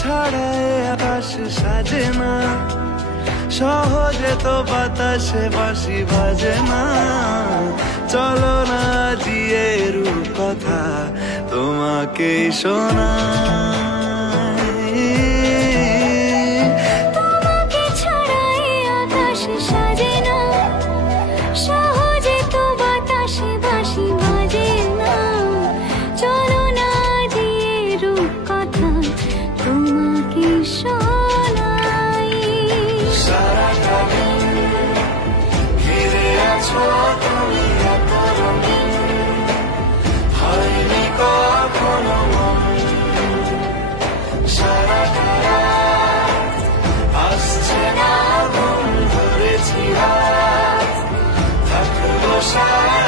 ছাড়া এ আকাশ সাজে না, সহজে তো বাতাসে বাঁশি বাজে না। চলো না জিয়ে রূপকথা তোমাকে শোনাই। তোমাকে ছাড়া এ আকাশ সাজে না, সহজে তো বাতাসে বাঁশি বাজে না। চলো না দিয়ে রূপকথা তোমাকে শোনাই। সারাটা দিন ঘিরে আছো তুমি এত রঙিন, হয়নি কখনো মন। সারাটা রাত আসছে না ঘুম, ধরেছি হাত, থাকবো সারা